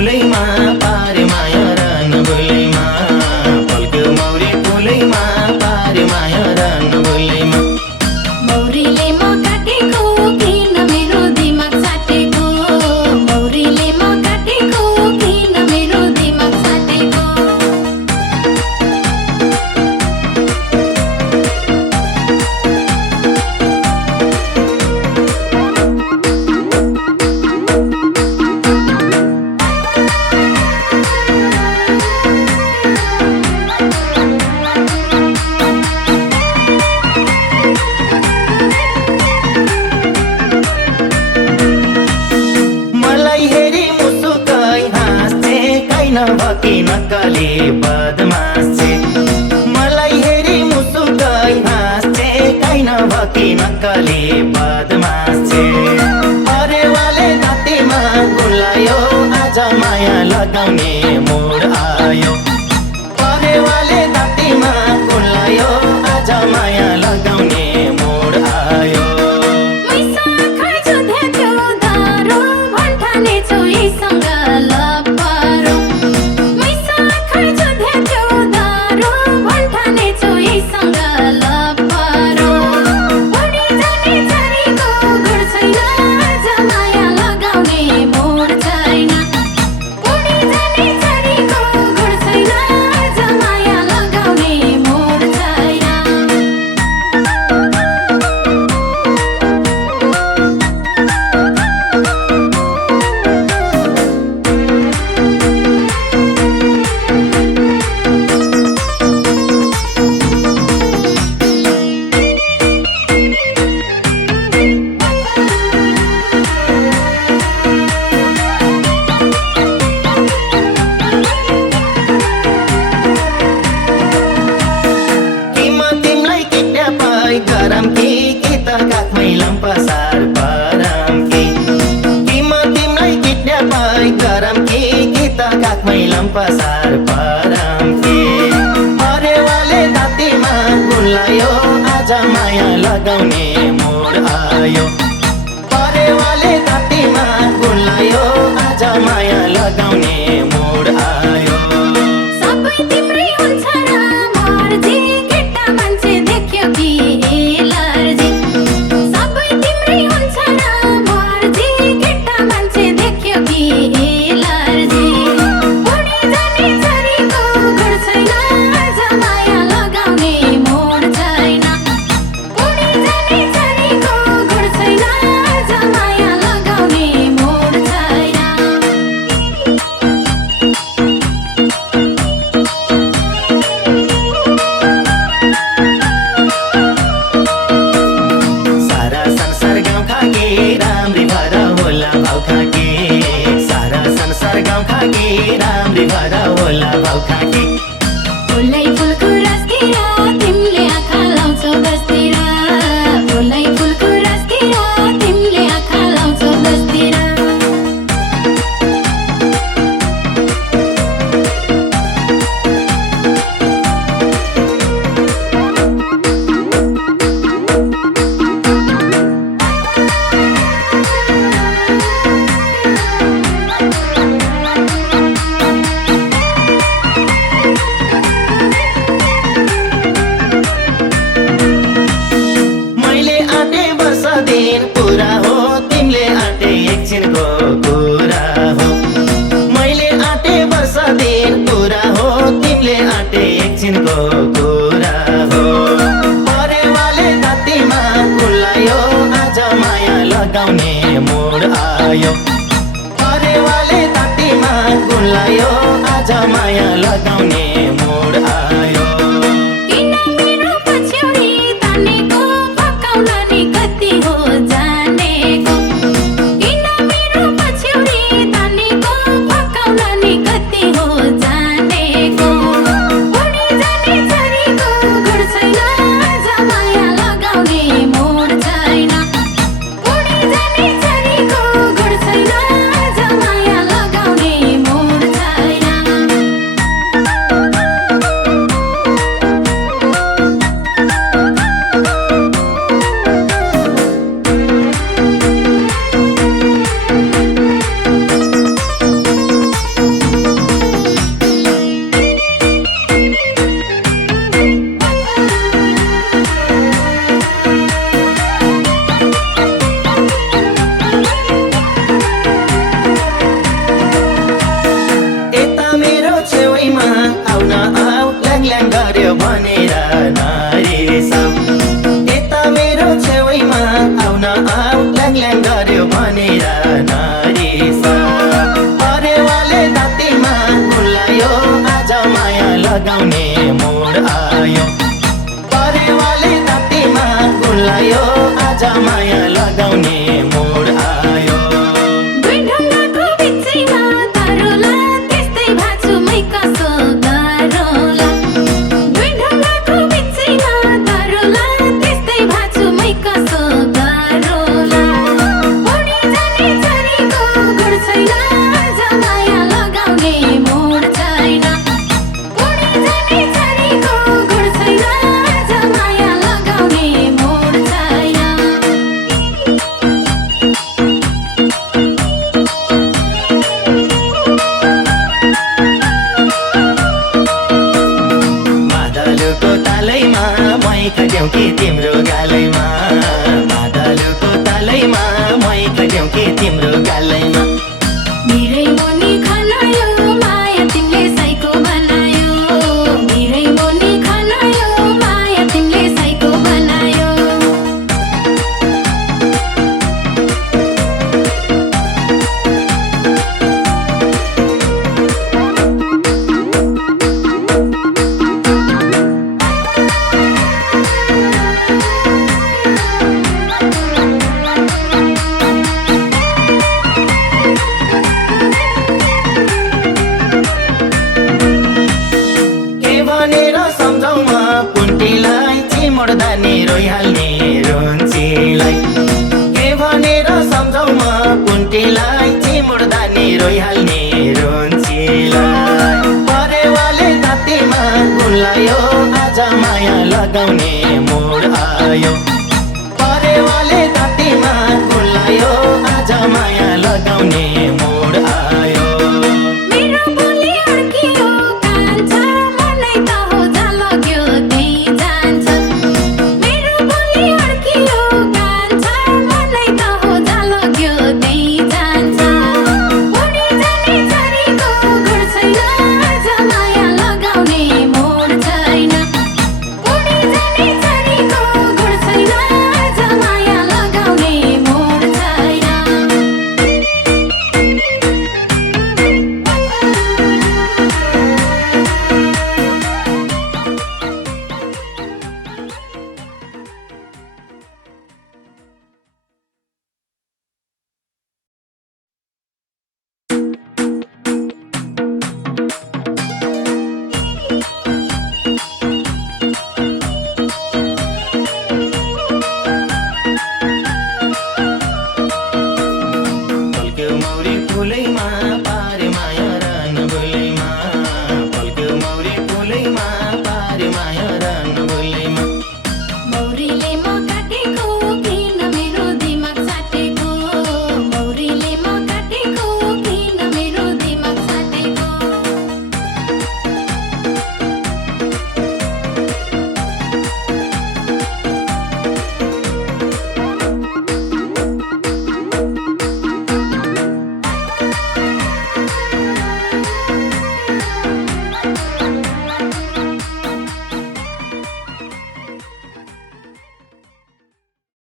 फुलैमा पारे माया रन बोलैमा फल्क्यो मौरी फुलैमा पारे माया रन बोलैमा मौरीले म काटेको किन मेरो दिमाग चाटेको मौरीले म काटेको किन मेरो दिमाग चाटेको नभकी नक्कली बदमास मलाई हेरी मुसुकै हाँस्छे काई नभकी नक्कली बदमास परेवाले दाँतीमा गुलायो आज माया लगाउने मोड आयो परेवाले दाँतीमा गुलायो आज माया लगाउने मोड आयो गरम की त काखमै लम्पसार परम की म तिमलाई किट्ने पाइ गरम की त काखमै लम्पसार परम की परेवाले दाँतीमा गुलायो आज माया लगाउने मोड आयो परेवाले दाँतीमा गुलायो आज माया लगाउने मोड आयो सबै तिम्रै हुन्छ र मर्जी केटा मान्छे देख्यो कि राम्री भएर होला भाउ खाकी फुलै फुलको रसतिर तिमीले आँखा लाउँछौ बसतिर फुलै फुलको रसतिर तिमीले आँखा लाउँछौ बसतिर पुरा हो तिमीले आँटे एकछिनको कुरा हो मैले आँटे वर्ष दिन पुरा हो तिमीले आँटे एकछिनको कुरा हो परेवाले दाँतीमा गुलायो आज माया लगाउने मोड आयो परेवाले दाँतीमा गुलायो आज माया लगाउने मोड आयो छुट्टीलाई चिमुर्दा नि रोइहाल्ने रोन्छीलाई परेवाले तातीमा गुलायो आज माया लगाउने मोड आयो परेवाले तातीमा गुलायो आज माया लगाउने मोड आयो मेरो बोली अड्कियो कान्छा मनै त हो जहाँ लग्यो त्यही जान्छ मेरो बोली अड्कियो कान्छा मनै त हो जहाँ लग्यो त्यही जान्छ उडी जाने झरीको गुड छैन आज माया लगाउने मोड छैन उडी जाने झरीको गुड छैन आज माया लगाउने मोड छैन फल्क्यो मौरी फुलै